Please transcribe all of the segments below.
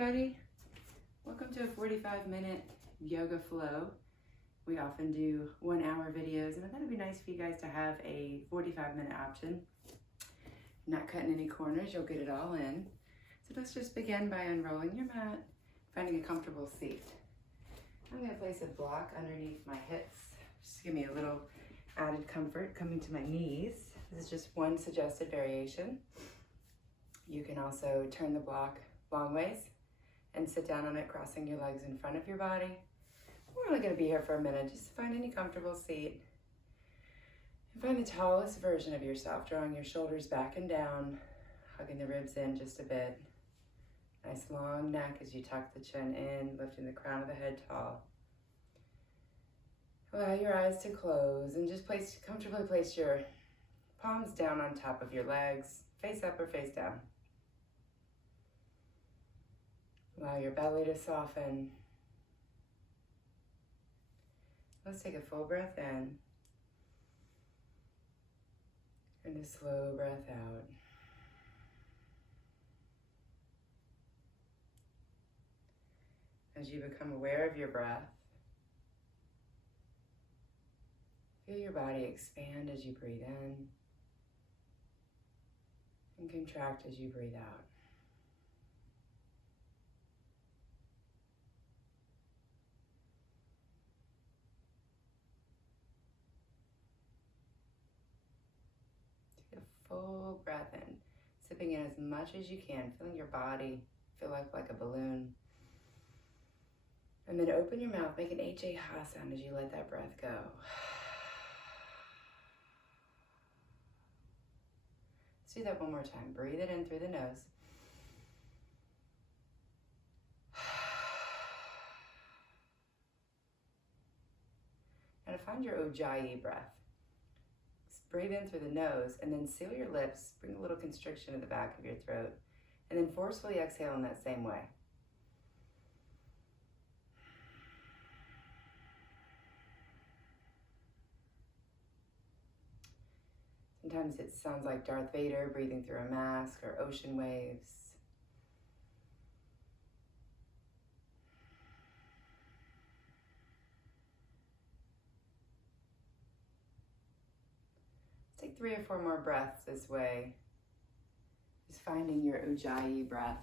everybody. Welcome to a 45-minute yoga flow. We often do 1-hour videos, and I thought it'd be nice for you guys to have a 45-minute option. Not cutting any corners, you'll get it all in. So let's just begin by unrolling your mat, finding a comfortable seat. I'm going to place a block underneath my hips, just to give me a little added comfort coming to my knees. This is just one suggested variation. You can also turn the block long ways and sit down on it, crossing your legs in front of your body. We're only going to be here for a minute. Just find any comfortable seat and find the tallest version of yourself, drawing your shoulders back and down, hugging the ribs in just a bit. Nice long neck as you tuck the chin in, lifting the crown of the head tall. Allow your eyes to close and just comfortably place your palms down on top of your legs, face up or face down. Allow your belly to soften. Let's take a full breath in and a slow breath out. As you become aware of your breath, feel your body expand as you breathe in and contract as you breathe out. Full breath in, sipping in as much as you can, feeling your body fill up like a balloon. And then open your mouth, make an ujjayi sound as you let that breath go. Let's do that one more time. Breathe it in through the nose. Now to find your ujjayi breath. Breathe in through the nose and then seal your lips, bring a little constriction in the back of your throat, and then forcefully exhale in that same way. Sometimes it sounds like Darth Vader breathing through a mask or ocean waves. Take 3 or 4 more breaths this way. Just finding your ujjayi breath.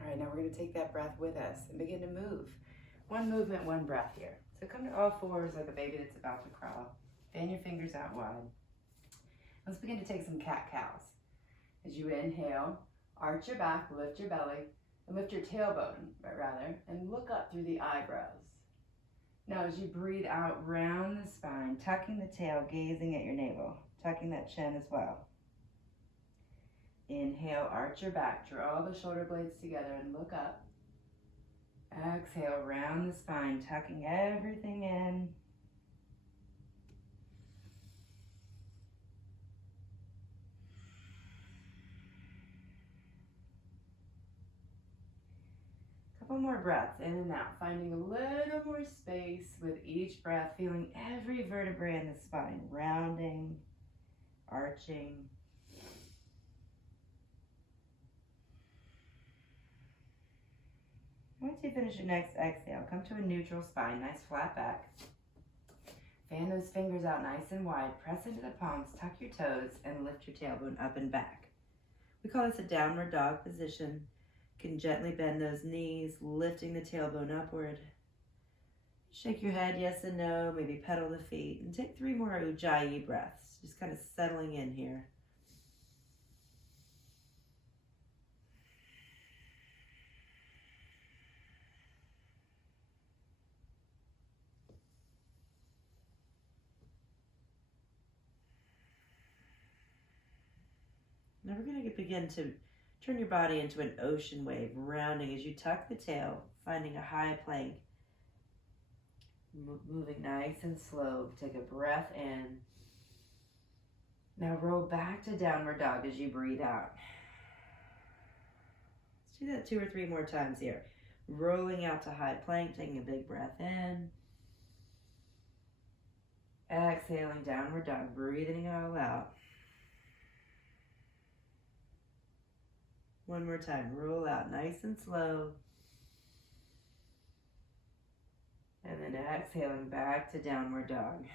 All right, now we're going to take that breath with us and begin to move. One movement, one breath here. So come to all fours like a baby that's about to crawl. Fan your fingers out wide. Let's begin to take some cat-cows. As you inhale, arch your back, lift your belly, and lift your tailbone, and look up through the eyebrows. Now as you breathe out, round the spine, tucking the tail, gazing at your navel, tucking that chin as well. Inhale, arch your back, draw the shoulder blades together and look up. Exhale, round the spine, tucking everything in. Couple more breaths in and out, finding a little more space with each breath, feeling every vertebrae in the spine, rounding, arching. Once you finish your next exhale, come to a neutral spine, nice flat back. Fan those fingers out nice and wide, press into the palms, tuck your toes, and lift your tailbone up and back. We call this a downward dog position. You can gently bend those knees, lifting the tailbone upward. Shake your head yes and no, maybe pedal the feet, and take 3 more ujjayi breaths, just kind of settling in here. Now we're going to begin to turn your body into an ocean wave, rounding as you tuck the tail, finding a high plank. Moving nice and slow. Take a breath in. Now roll back to downward dog as you breathe out. Let's do that 2 or 3 more times here. Rolling out to high plank, taking a big breath in. Exhaling, downward dog, breathing it all out. One more time, roll out nice and slow. And then exhaling back to downward dog.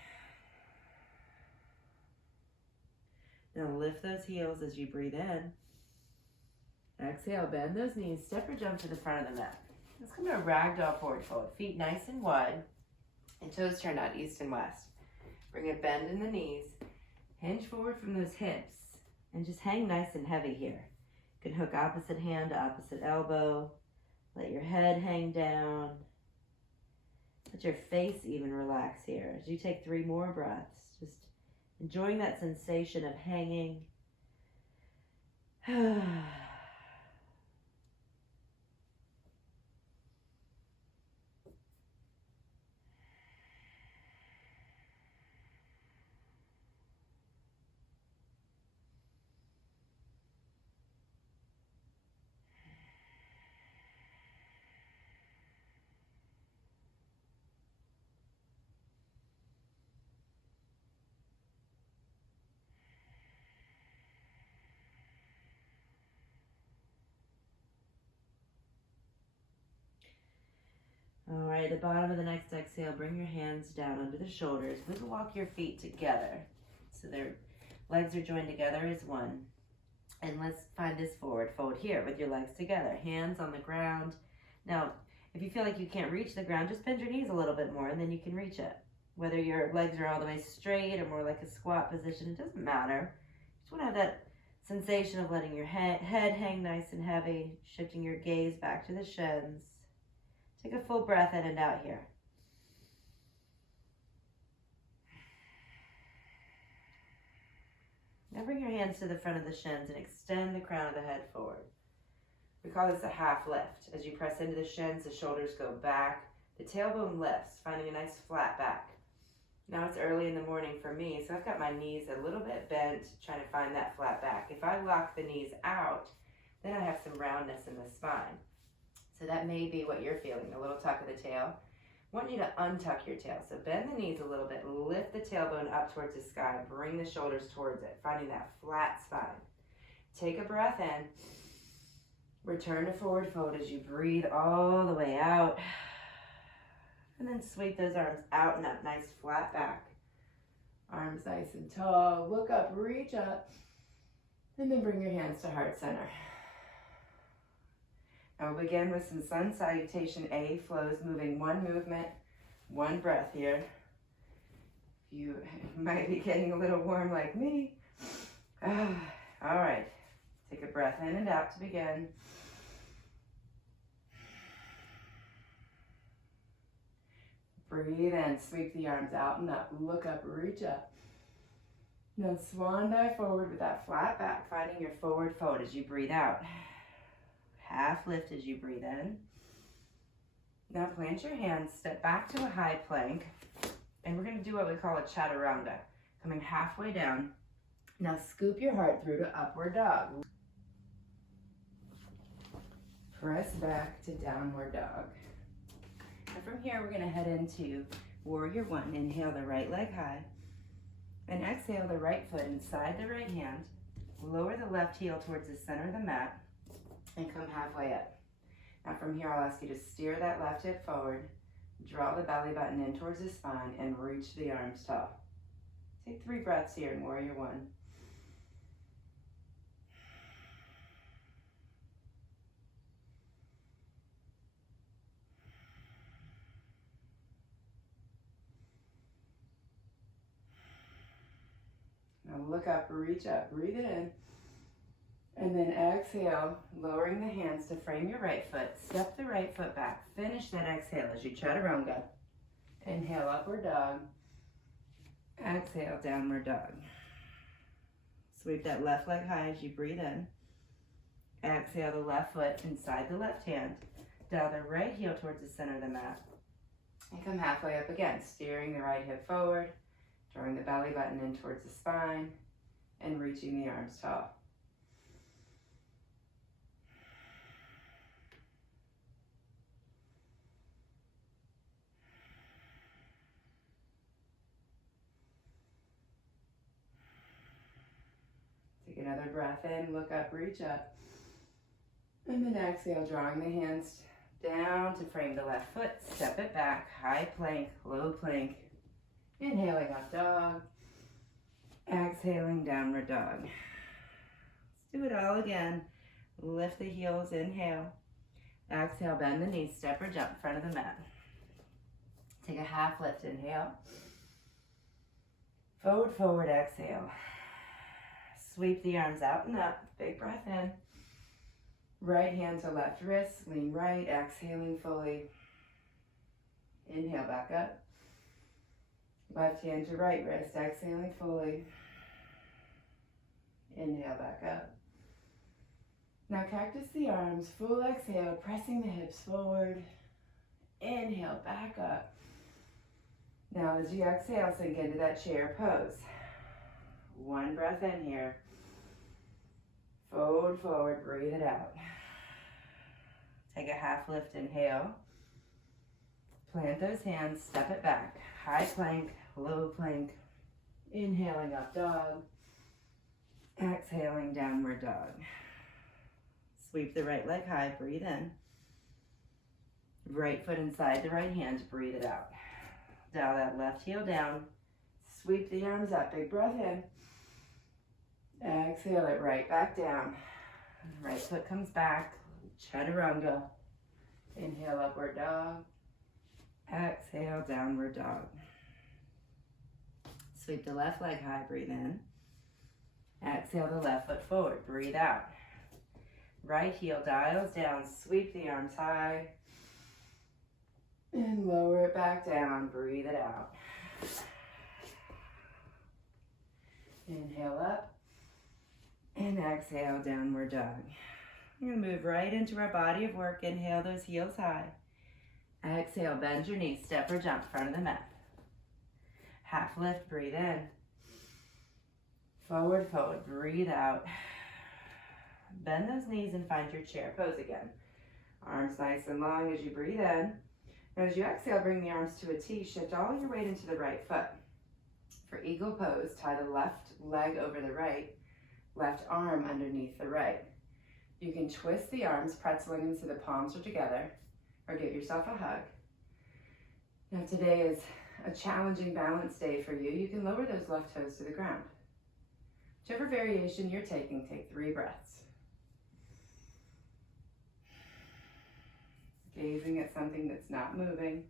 Now lift those heels as you breathe in. Exhale, bend those knees, step or jump to the front of the mat. Let's come to a ragdoll forward fold. Feet nice and wide, and toes turned out east and west. Bring a bend in the knees, hinge forward from those hips, and just hang nice and heavy here. You can hook opposite hand to opposite elbow. Let your head hang down. Let your face even relax here as you take 3 more breaths. Just enjoying that sensation of hanging. All right, at the bottom of the next exhale, bring your hands down under the shoulders. We can walk your feet together so their legs are joined together as one. And let's find this forward fold here with your legs together, hands on the ground. Now, if you feel like you can't reach the ground, just bend your knees a little bit more and then you can reach it. Whether your legs are all the way straight or more like a squat position, it doesn't matter. You just want to have that sensation of letting your head hang nice and heavy, shifting your gaze back to the shins. Take a full breath in and out here. Now bring your hands to the front of the shins and extend the crown of the head forward. We call this a half lift. As you press into the shins, the shoulders go back. The tailbone lifts, finding a nice flat back. Now it's early in the morning for me, so I've got my knees a little bit bent, trying to find that flat back. If I lock the knees out, then I have some roundness in the spine. So that may be what you're feeling, a little tuck of the tail. I want you to untuck your tail. So bend the knees a little bit, lift the tailbone up towards the sky, bring the shoulders towards it, finding that flat spine. Take a breath in, return to forward fold as you breathe all the way out. And then sweep those arms out and up, nice flat back. Arms nice and tall, look up, reach up, and then bring your hands to heart center. Now we'll begin with some sun salutation A flows, moving one movement, one breath here. You might be getting a little warm like me. All right, take a breath in and out to begin. Breathe in, sweep the arms out and up, look up, reach up. Now swan dive forward with that flat back, finding your forward fold as you breathe out. Half lift as you breathe in. Now plant your hands, step back to a high plank, and we're going to do what we call a chaturanga, coming halfway down. Now scoop your heart through to upward dog. Press back to downward dog. And from here, we're going to head into warrior one. Inhale the right leg high, and exhale the right foot inside the right hand. Lower the left heel towards the center of the mat, and come halfway up. Now from here, I'll ask you to steer that left hip forward, draw the belly button in towards the spine, and reach the arms tall. Take 3 breaths here in warrior one. Now look up, reach up, breathe it in. And then exhale, lowering the hands to frame your right foot. Step the right foot back. Finish that exhale as you chaturanga. Inhale, upward dog. Exhale, downward dog. Sweep that left leg high as you breathe in. Exhale the left foot inside the left hand. Dial the right heel towards the center of the mat. And come halfway up again, steering the right hip forward, drawing the belly button in towards the spine, and reaching the arms tall. Take another breath in, look up, reach up. And then exhale, drawing the hands down to frame the left foot, step it back, high plank, low plank. Inhaling up dog, exhaling downward dog. Let's do it all again. Lift the heels, inhale. Exhale, bend the knees, step or jump in front of the mat. Take a half lift, inhale. Forward, forward, exhale. Sweep the arms out and up, big breath in. Right hand to left wrist, lean right, exhaling fully. Inhale back up. Left hand to right wrist, exhaling fully. Inhale back up. Now cactus the arms, full exhale, pressing the hips forward. Inhale back up. Now as you exhale, sink into that chair pose. One breath in here. Fold forward, breathe it out. Take a half lift, inhale. Plant those hands, step it back. High plank, low plank. Inhaling up dog. Exhaling downward dog. Sweep the right leg high, breathe in. Right foot inside the right hand, breathe it out. Dial that left heel down. Sweep the arms up, big breath in. Exhale it right back down. Right foot comes back, chaturanga. Inhale, upward dog. Exhale, downward dog. Sweep the left leg high, breathe in. Exhale the left foot forward, breathe out. Right heel dials down, sweep the arms high. And lower it back down, breathe it out. Inhale up. And exhale, downward dog. We're going to move right into our body of work. Inhale those heels high. Exhale, bend your knees, step or jump in front of the mat. Half lift, breathe in. Forward, forward, breathe out. Bend those knees and find your chair pose again. Arms nice and long as you breathe in. Now as you exhale, bring the arms to a T. Shift all your weight into the right foot. For eagle pose, tie the left leg over the right, left arm underneath the right. You can twist the arms, pretzeling them so the palms are together, or give yourself a hug. Now today is a challenging balance day for you. You can lower those left toes to the ground. Whichever variation you're taking, take 3 breaths. Gazing at something that's not moving.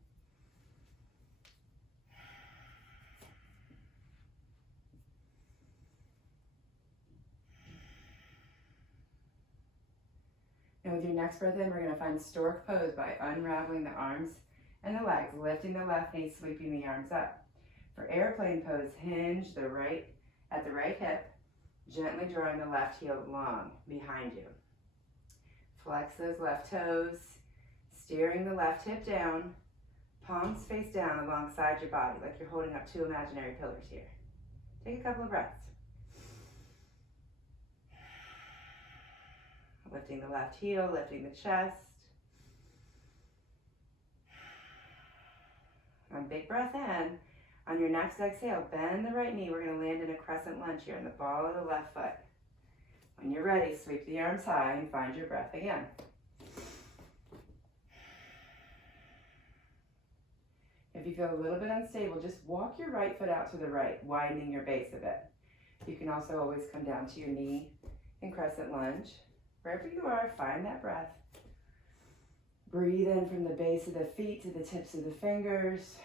And with your next breath in, we're going to find stork pose by unraveling the arms and the legs, lifting the left knee, sweeping the arms up. For airplane pose, hinge the right at the right hip, gently drawing the left heel long behind you. Flex those left toes, steering the left hip down, palms face down alongside your body, like you're holding up 2 imaginary pillars here. Take a couple of breaths. Lifting the left heel, lifting the chest. One big breath in. On your next exhale, bend the right knee. We're going to land in a crescent lunge here on the ball of the left foot. When you're ready, sweep the arms high and find your breath again. If you feel a little bit unstable, just walk your right foot out to the right, widening your base a bit. You can also always come down to your knee in crescent lunge. Wherever you are, find that breath. Breathe in from the base of the feet to the tips of the fingers.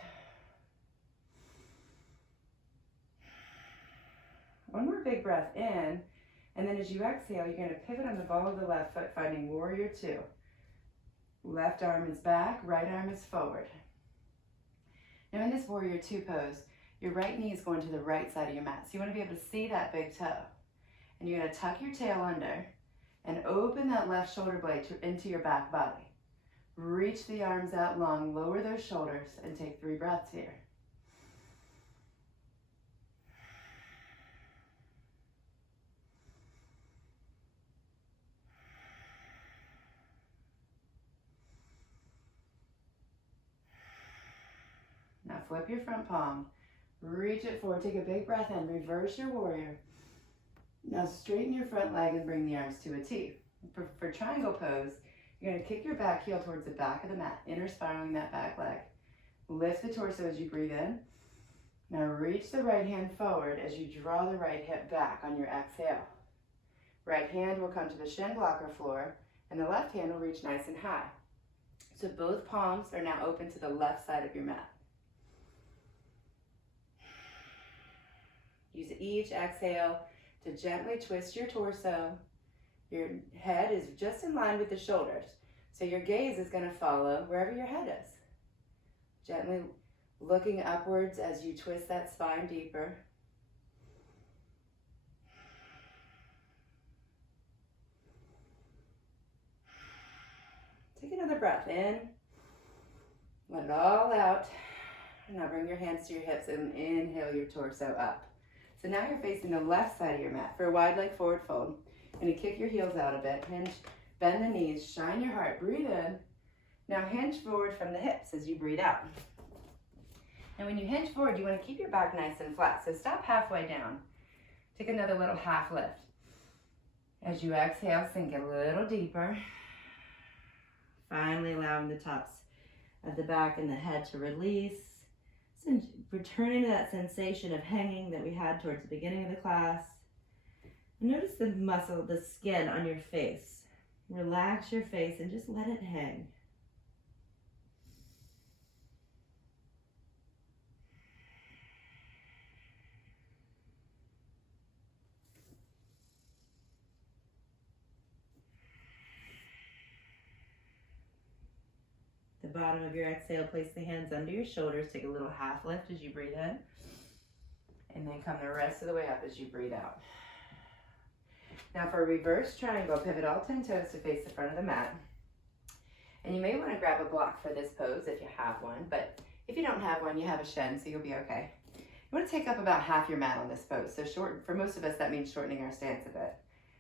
One more big breath in, and then as you exhale, you're going to pivot on the ball of the left foot, finding warrior 2. Left arm is back, right arm is forward. Now in this warrior 2 pose, your right knee is going to the right side of your mat, so you want to be able to see that big toe. And you're gonna tuck your tail under and open that left shoulder blade into your back body. Reach the arms out long, lower those shoulders, and take 3 breaths here. Now flip your front palm, reach it forward, take a big breath in, reverse your warrior. Now straighten your front leg and bring the arms to a T. For triangle pose, you're gonna kick your back heel towards the back of the mat, inner spiraling that back leg. Lift the torso as you breathe in. Now reach the right hand forward as you draw the right hip back on your exhale. Right hand will come to the shin blocker floor, and the left hand will reach nice and high. So both palms are now open to the left side of your mat. Use each exhale to gently twist your torso. Your head is just in line with the shoulders, so your gaze is going to follow wherever your head is. Gently looking upwards as you twist that spine deeper. Take another breath in. Let it all out. And now bring your hands to your hips and inhale your torso up. So now you're facing the left side of your mat for a wide leg forward fold. You're gonna kick your heels out a bit, hinge, bend the knees, shine your heart, breathe in. Now hinge forward from the hips as you breathe out. And when you hinge forward, you wanna keep your back nice and flat. So stop halfway down. Take another little half lift. As you exhale, sink a little deeper. Finally allowing the tops of the back and the head to release. So returning to that sensation of hanging that we had towards the beginning of the class. Notice the muscle, the skin on your face. Relax your face and just let it hang. The bottom of your exhale, place the hands under your shoulders. Take a little half lift as you breathe in. And then come the rest of the way up as you breathe out. Now for a reverse triangle, pivot all 10 toes to face the front of the mat. And you may want to grab a block for this pose if you have one, but if you don't have one, you have a shin, so you'll be okay. You want to take up about half your mat on this pose. So for most of us, that means shortening our stance a bit.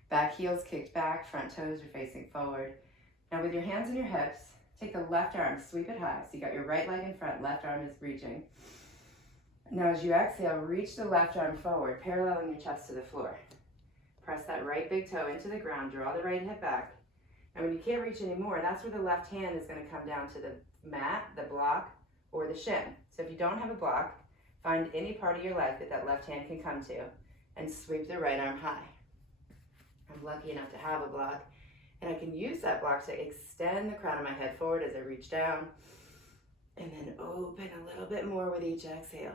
Back heels kicked back, front toes are facing forward. Now with your hands on your hips, take the left arm, sweep it high. So you got your right leg in front, left arm is reaching. Now as you exhale, reach the left arm forward, paralleling your chest to the floor. Press that right big toe into the ground, draw the right hip back. And when you can't reach anymore, that's where the left hand is going to come down to the mat, the block, or the shin. So if you don't have a block, find any part of your leg that left hand can come to and sweep the right arm high. I'm lucky enough to have a block, and I can use that block to extend the crown of my head forward as I reach down, and then open a little bit more with each exhale.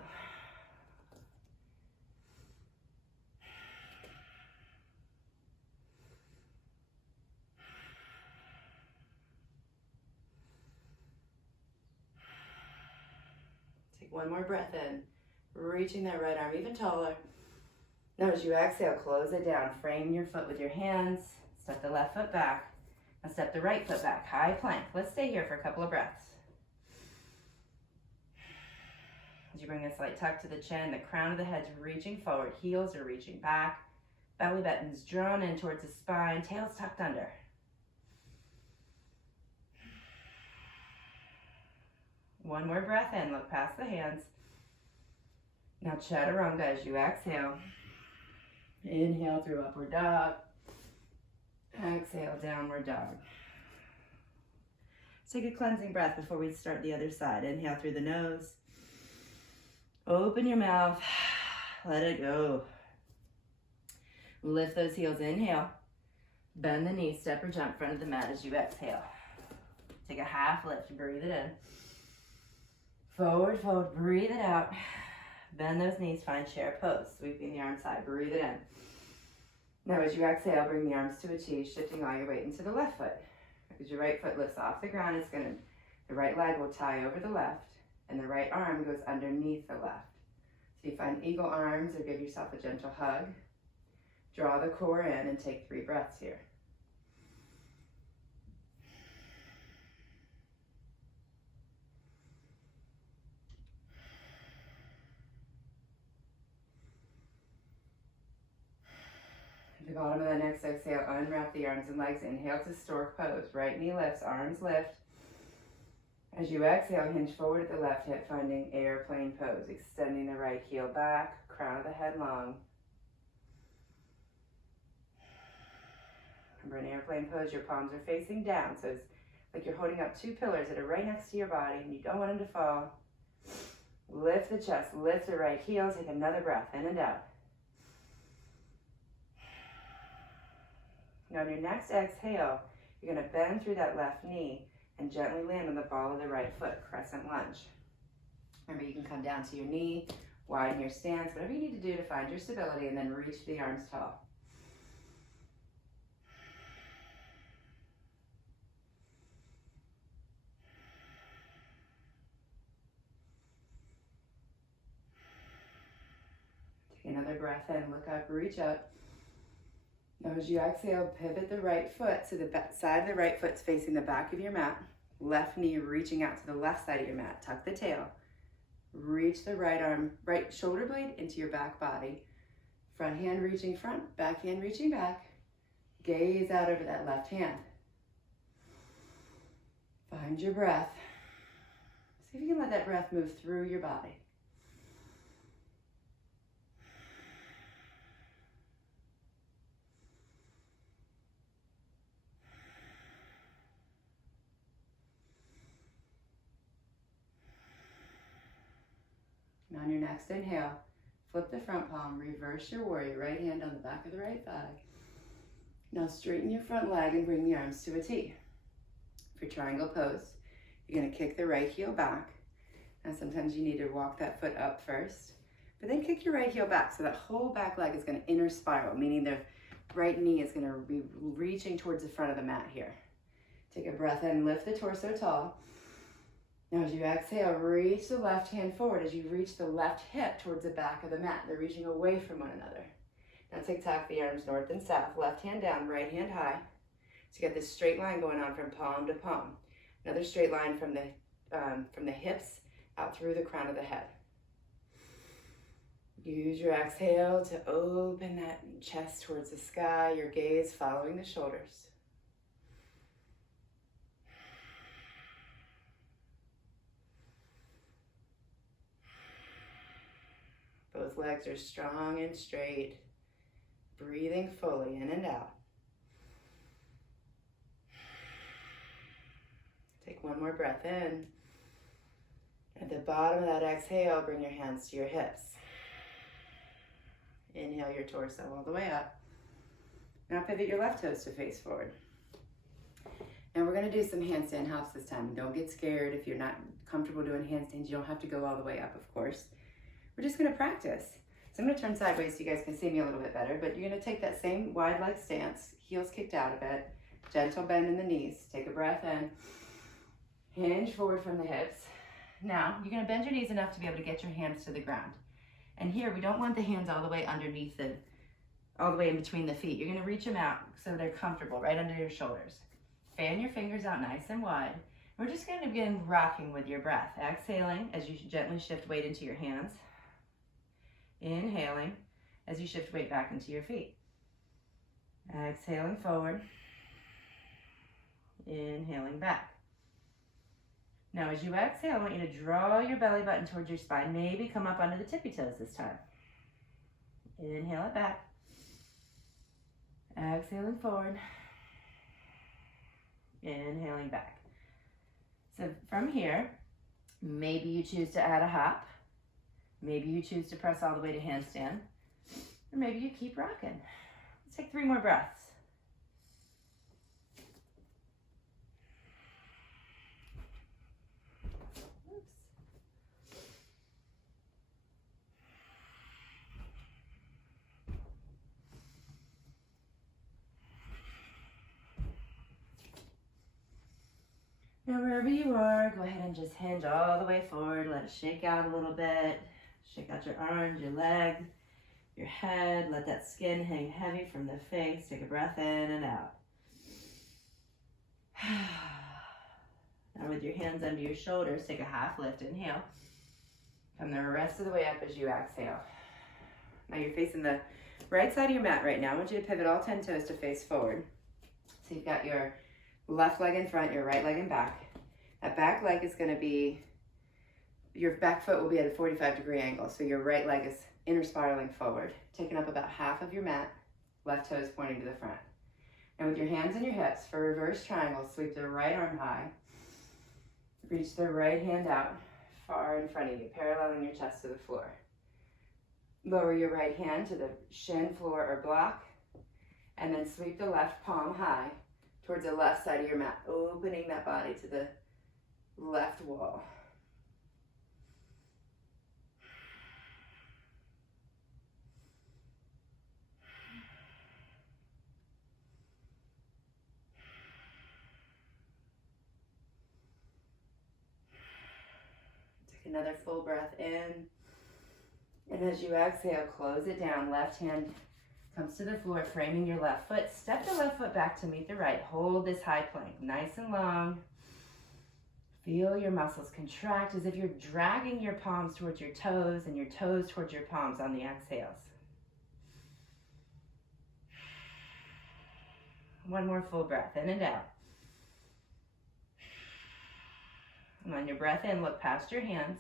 Take one more breath in, reaching that right arm even taller. Now as you exhale, close it down. Frame your foot with your hands. Step the left foot back. Now step the right foot back. High plank. Let's stay here for a couple of breaths. As you bring a slight tuck to the chin, the crown of the head's reaching forward. Heels are reaching back. Belly button's drawn in towards the spine. Tail's tucked under. One more breath in. Look past the hands. Now chaturanga as you exhale. Inhale through upward dog. Exhale, downward dog. Let's take a cleansing breath before we start the other side. Inhale through the nose. Open your mouth. Let it go. Lift those heels. Inhale. Bend the knees. Step or jump front of the mat as you exhale. Take a half lift. Breathe it in. Forward fold. Breathe it out. Bend those knees. Find chair pose. Sweeping the arm side. Breathe it in. Now as you exhale, bring the arms to a T, shifting all your weight into the left foot. As your right foot lifts off the ground, the right leg will tie over the left, and the right arm goes underneath the left. So you find eagle arms or give yourself a gentle hug. Draw the core in and take 3 breaths here. At the bottom of the next exhale, unwrap the arms and legs. Inhale to stork pose. Right knee lifts, arms lift. As you exhale, hinge forward at the left hip, finding airplane pose. Extending the right heel back, crown of the head long. Remember, in airplane pose, your palms are facing down, so it's like you're holding up 2 pillars that are right next to your body, and you don't want them to fall. Lift the chest, lift the right heel, take another breath, in and out. Now on your next exhale, you're going to bend through that left knee and gently land on the ball of the right foot, crescent lunge. Remember, you can come down to your knee, widen your stance, whatever you need to do to find your stability, and then reach the arms tall. Take another breath in, look up, reach up. Now as you exhale, pivot the right foot so the side of the right foot's facing the back of your mat. Left knee reaching out to the left side of your mat. Tuck the tail. Reach the right arm, right shoulder blade into your back body. Front hand reaching front, back hand reaching back. Gaze out over that left hand. Find your breath. See if you can let that breath move through your body. And on your next inhale, flip the front palm, reverse your warrior, right hand on the back of the right thigh. Now straighten your front leg and bring the arms to a T. For triangle pose, you're going to kick the right heel back. Now sometimes you need to walk that foot up first, but then kick your right heel back so that whole back leg is going to inner spiral, meaning the right knee is going to be reaching towards the front of the mat here. Take a breath in, lift the torso tall. Now as you exhale, reach the left hand forward as you reach the left hip towards the back of the mat. They're reaching away from one another. Now tuck the arms north and south, left hand down, right hand high. So you got this straight line going on from palm to palm. Another straight line from the hips out through the crown of the head. Use your exhale to open that chest towards the sky, your gaze following the shoulders. Both legs are strong and straight. Breathing fully in and out. Take one more breath in. At the bottom of that exhale, bring your hands to your hips. Inhale your torso all the way up. Now pivot your left toes to face forward. Now we're going to do some handstand hops this time. Don't get scared if you're not comfortable doing handstands. You don't have to go all the way up, of course. We're just going to practice. So I'm going to turn sideways so you guys can see me a little bit better, but you're going to take that same wide leg stance, heels kicked out a bit, gentle bend in the knees. Take a breath in, hinge forward from the hips. Now you're going to bend your knees enough to be able to get your hands to the ground. And here we don't want the hands all the way underneath all the way in between the feet. You're going to reach them out so they're comfortable right under your shoulders. Fan your fingers out nice and wide. We're just going to begin rocking with your breath. Exhaling as you gently shift weight into your hands. Inhaling as you shift weight back into your feet. Exhaling forward. Inhaling back. Now as you exhale, I want you to draw your belly button towards your spine. Maybe come up onto the tippy toes this time. Inhale it back. Exhaling forward. Inhaling back. So from here, maybe you choose to add a hop. Maybe you choose to press all the way to handstand. Or maybe you keep rocking. Let's take 3 more breaths. Oops. Now wherever you are, go ahead and just hinge all the way forward. Let it shake out a little bit. Shake out your arms, your legs. your head. Let that skin hang heavy from the face. Take a breath in and out. Now with your hands under your shoulders, take a half lift. Inhale. Come the rest of the way up as you exhale. Now you're facing the right side of your mat right now. I want you to pivot all 10 toes to face forward. So you've got your left leg in front, your right leg in back. That back leg is going to be, your back foot will be at a 45-degree angle. So your right leg is inner spiraling forward, taking up about half of your mat, left toes pointing to the front. And with your hands and your hips, for reverse triangle, sweep the right arm high. Reach the right hand out far in front of you, paralleling your chest to the floor. Lower your right hand to the shin, floor, or block, and then sweep the left palm high towards the left side of your mat, opening that body to the left wall. Take another full breath in. And as you exhale, close it down. Left hand comes to the floor, framing your left foot. Step the left foot back to meet the right. Hold this high plank, nice and long. Feel your muscles contract as if you're dragging your palms towards your toes and your toes towards your palms on the exhales. One more full breath, in and out. And on your breath in, look past your hands.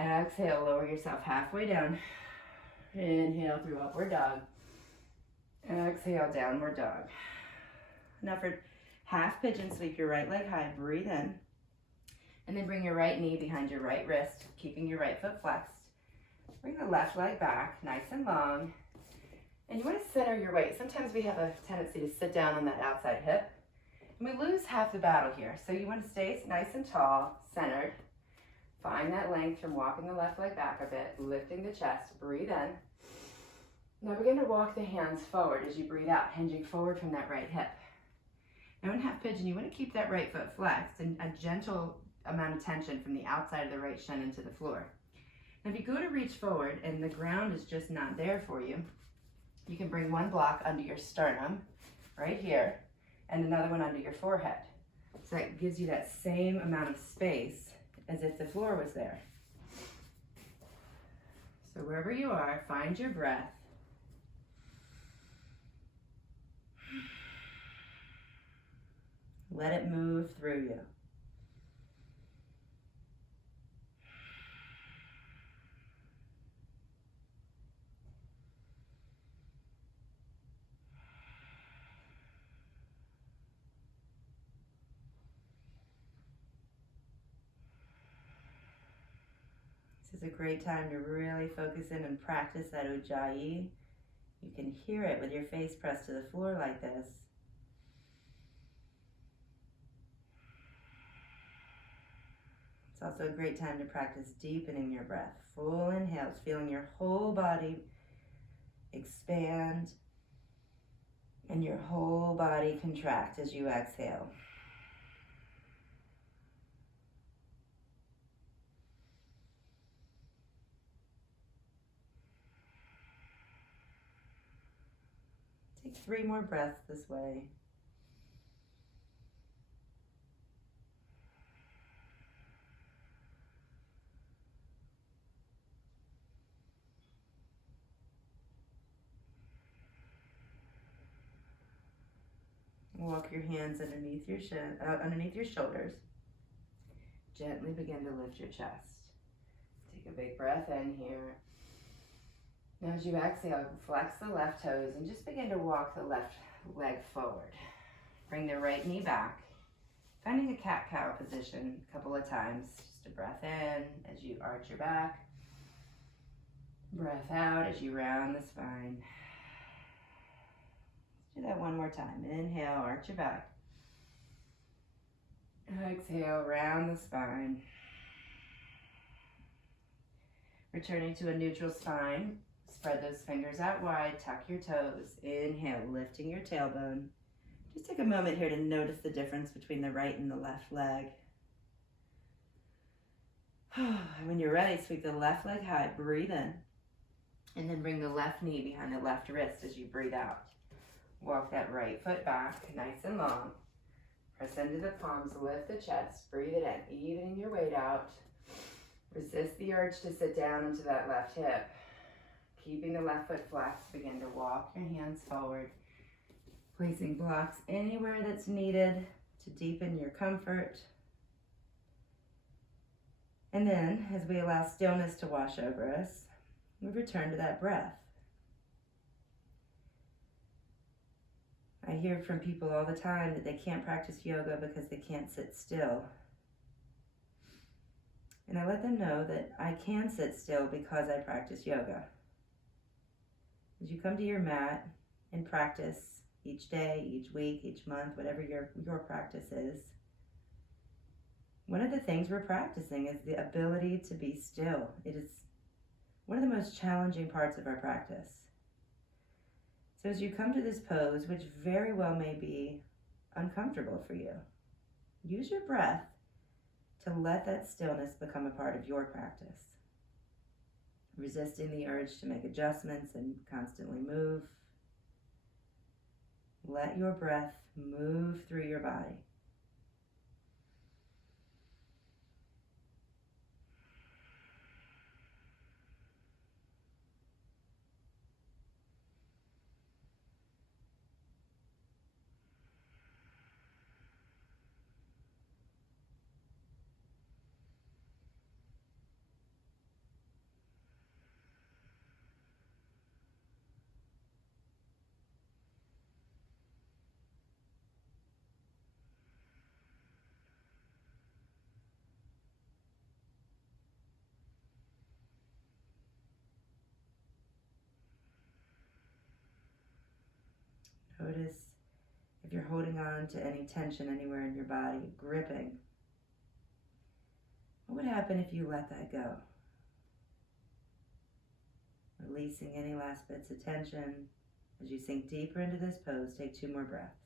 Exhale, lower yourself halfway down. Inhale through upward dog. Exhale, downward dog. Now for half pigeon, sweep your right leg high, breathe in. And then bring your right knee behind your right wrist, keeping your right foot flexed. Bring the left leg back, nice and long. And you want to center your weight. Sometimes we have a tendency to sit down on that outside hip. And we lose half the battle here. So you want to stay nice and tall, centered. Find that length from walking the left leg back a bit, lifting the chest, breathe in. Now begin to walk the hands forward as you breathe out, hinging forward from that right hip. Now in half pigeon, you want to keep that right foot flexed and a gentle amount of tension from the outside of the right shin into the floor. Now if you go to reach forward and the ground is just not there for you, you can bring one block under your sternum, right here, and another one under your forehead. So that gives you that same amount of space as if the floor was there. So wherever you are, find your breath. Let it move through you. This is a great time to really focus in and practice that ujjayi. You can hear it with your face pressed to the floor like this. It's also a great time to practice deepening your breath. Full inhales, feeling your whole body expand and your whole body contract as you exhale. Take 3 more breaths this way. Walk your hands underneath your underneath your shoulders. Gently begin to lift your chest. Take a big breath in here. Now as you exhale, flex the left toes and just begin to walk the left leg forward. Bring the right knee back, finding a cat-cow position a couple of times. Just a breath in as you arch your back. Breath out as you round the spine. Let's do that one more time. Inhale, arch your back. Exhale, round the spine. Returning to a neutral spine. Spread those fingers out wide, tuck your toes. Inhale, lifting your tailbone. Just take a moment here to notice the difference between the right and the left leg. When you're ready, sweep the left leg high, breathe in. And then bring the left knee behind the left wrist as you breathe out. Walk that right foot back, nice and long. Press into the palms, lift the chest, breathe it in, evening your weight out. Resist the urge to sit down into that left hip. Keeping the left foot flat, begin to walk your hands forward. Placing blocks anywhere that's needed to deepen your comfort. And then, as we allow stillness to wash over us, we return to that breath. I hear from people all the time that they can't practice yoga because they can't sit still. And I let them know that I can sit still because I practice yoga. As you come to your mat and practice each day, each week, each month, whatever your practice is, one of the things we're practicing is the ability to be still. It is one of the most challenging parts of our practice. So as you come to this pose, which very well may be uncomfortable for you, use your breath to let that stillness become a part of your practice. Resisting the urge to make adjustments and constantly move. Let your breath move through your body. Notice if you're holding on to any tension anywhere in your body, gripping. What would happen if you let that go? Releasing any last bits of tension. As you sink deeper into this pose, take 2 more breaths.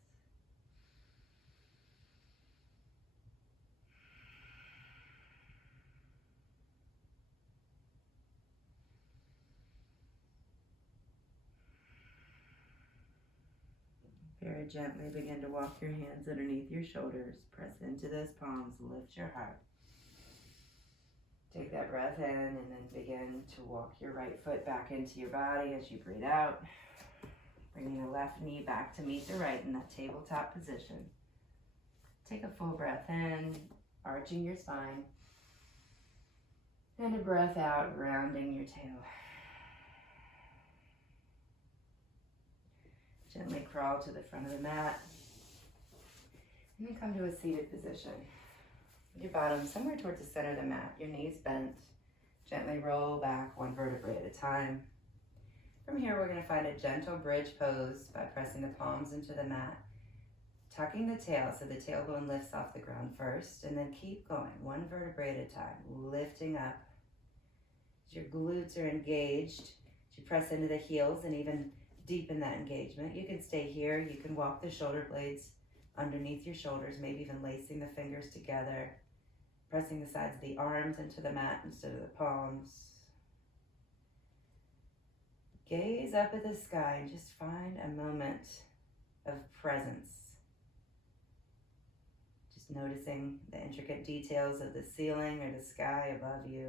Very gently begin to walk your hands underneath your shoulders. Press into those palms, lift your heart. Take that breath in and then begin to walk your right foot back into your body as you breathe out. Bringing the left knee back to meet the right in that tabletop position. Take a full breath in, arching your spine. And a breath out, rounding your tail. Gently crawl to the front of the mat. And then come to a seated position. Your bottom somewhere towards the center of the mat. Your knees bent. Gently roll back 1 vertebrae at a time. From here, we're going to find a gentle bridge pose by pressing the palms into the mat. Tucking the tail so the tailbone lifts off the ground first. And then keep going 1 vertebrae at a time. Lifting up. As your glutes are engaged, as you press into the heels and even deepen that engagement. You can stay here. You can walk the shoulder blades underneath your shoulders, maybe even lacing the fingers together, pressing the sides of the arms into the mat instead of the palms. Gaze up at the sky and just find a moment of presence. Just noticing the intricate details of the ceiling or the sky above you.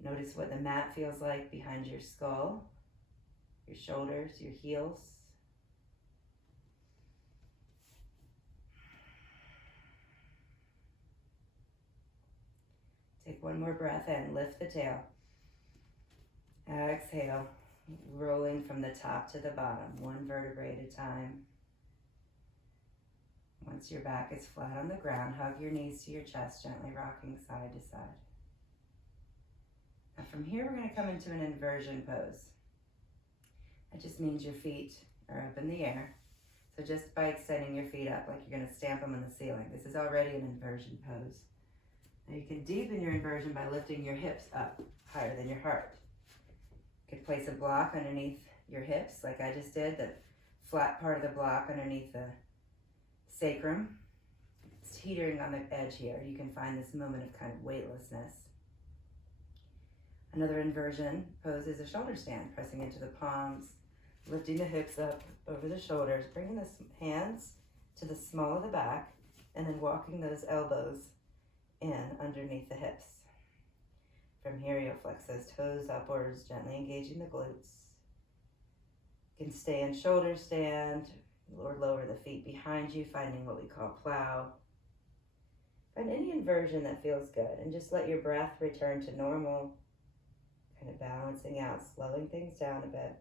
Notice what the mat feels like behind your skull, your shoulders, your heels. Take 1 more breath in, lift the tail. Exhale, rolling from the top to the bottom, 1 vertebrae at a time. Once your back is flat on the ground, hug your knees to your chest, gently rocking side to side. Now from here, we're going to come into an inversion pose. That just means your feet are up in the air. So just by extending your feet up like you're going to stamp them on the ceiling, this is already an inversion pose. Now you can deepen your inversion by lifting your hips up higher than your heart. You could place a block underneath your hips like I just did, the flat part of the block underneath the sacrum. It's teetering on the edge here. You can find this moment of kind of weightlessness. Another inversion pose is a shoulder stand, pressing into the palms, lifting the hips up over the shoulders, bringing the hands to the small of the back, and then walking those elbows in underneath the hips. From here, you'll flex those toes upwards, gently engaging the glutes. You can stay in shoulder stand or lower the feet behind you, finding what we call plow. Find any inversion that feels good, and just let your breath return to normal, kind of balancing out, slowing things down a bit.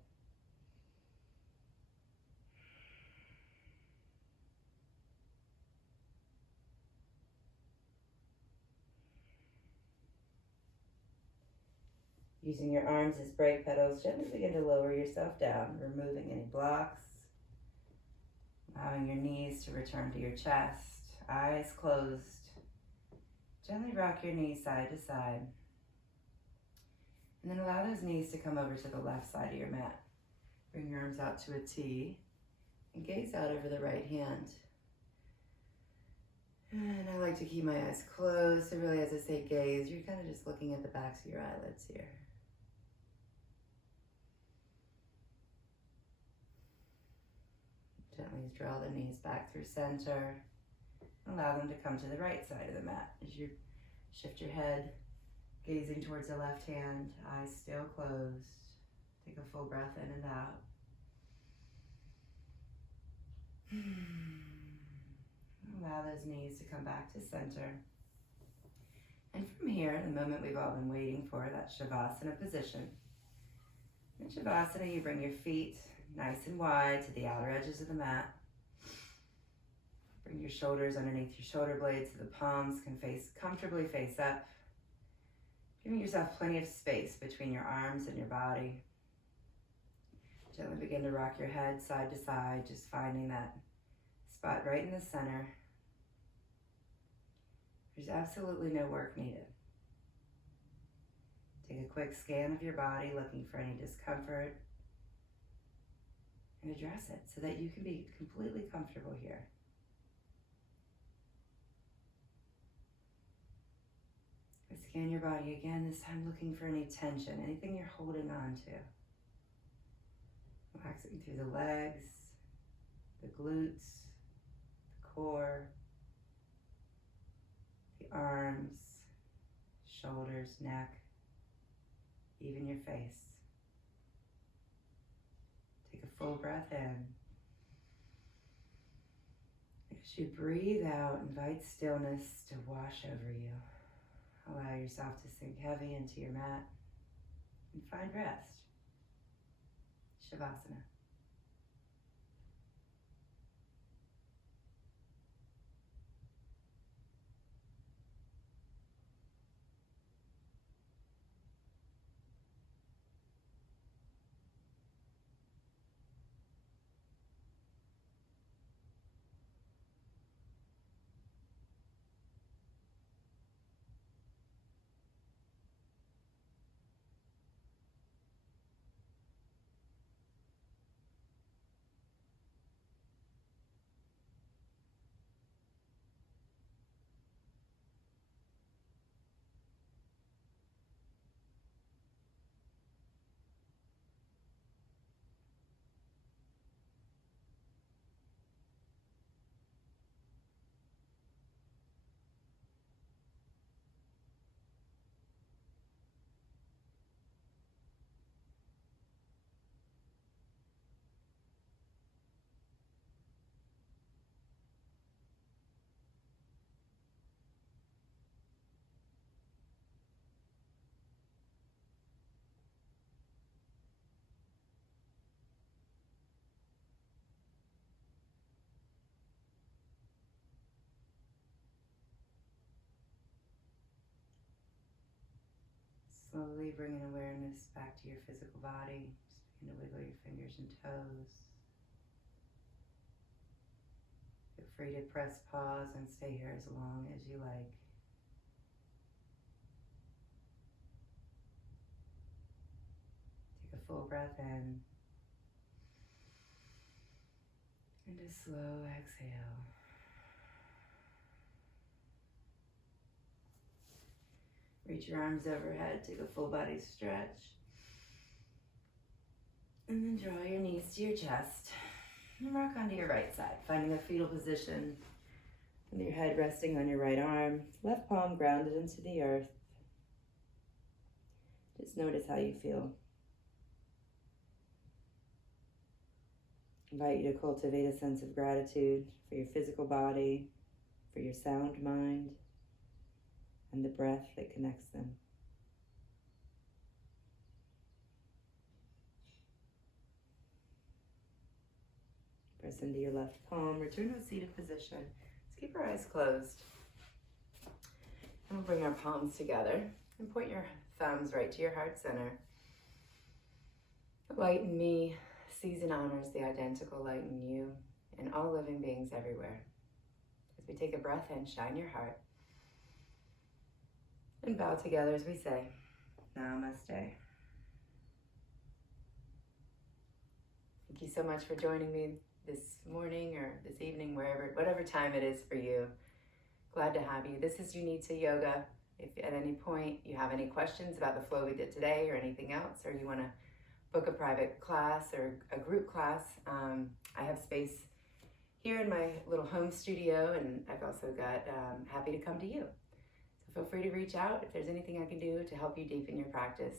Using your arms as brake pedals, gently begin to lower yourself down, removing any blocks, allowing your knees to return to your chest, eyes closed. Gently rock your knees side to side. And then allow those knees to come over to the left side of your mat. Bring your arms out to a T and gaze out over the right hand. And I like to keep my eyes closed. So really, as I say gaze, you're kind of just looking at the backs of your eyelids here. Gently draw the knees back through center. Allow them to come to the right side of the mat as you shift your head, gazing towards the left hand, eyes still closed. Take a full breath in and out. Allow those knees to come back to center. And from here, the moment we've all been waiting for, that shavasana position. In shavasana, you bring your feet nice and wide to the outer edges of the mat. Bring your shoulders underneath your shoulder blades so the palms can comfortably face up. Giving yourself plenty of space between your arms and your body. Gently begin to rock your head side to side, just finding that spot right in the center. There's absolutely no work needed. Take a quick scan of your body, looking for any discomfort, and address it so that you can be completely comfortable here. Scan your body again, this time looking for any tension, anything you're holding on to. Relaxing through the legs, the glutes, the core, the arms, shoulders, neck, even your face. Take a full breath in. As you breathe out, invite stillness to wash over you. Allow yourself to sink heavy into your mat and find rest. Shavasana. Slowly bringing awareness back to your physical body. Just begin to wiggle your fingers and toes. Feel free to press pause and stay here as long as you like. Take a full breath in. And a slow exhale. Reach your arms overhead, take a full body stretch. And then draw your knees to your chest. And rock onto your right side, finding a fetal position with your head resting on your right arm, left palm grounded into the earth. Just notice how you feel. Invite you to cultivate a sense of gratitude for your physical body, for your sound mind, and the breath that connects them. Press into your left palm, return to a seated position. Let's keep our eyes closed. And we'll bring our palms together and point your thumbs right to your heart center. The light in me sees and honors the identical light in you and all living beings everywhere. As we take a breath in, shine your heart. And bow together as we say, Namaste. Thank you so much for joining me this morning or this evening, whatever time it is for you. Glad to have you. This is Vinyasa Yoga. If at any point you have any questions about the flow we did today or anything else, or you want to book a private class or a group class, I have space here in my little home studio, and I've also got happy to come to you. So feel free to reach out if there's anything I can do to help you deepen your practice.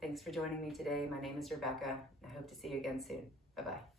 Thanks for joining me today. My name is Rebekah. I hope to see you again soon. Bye-bye.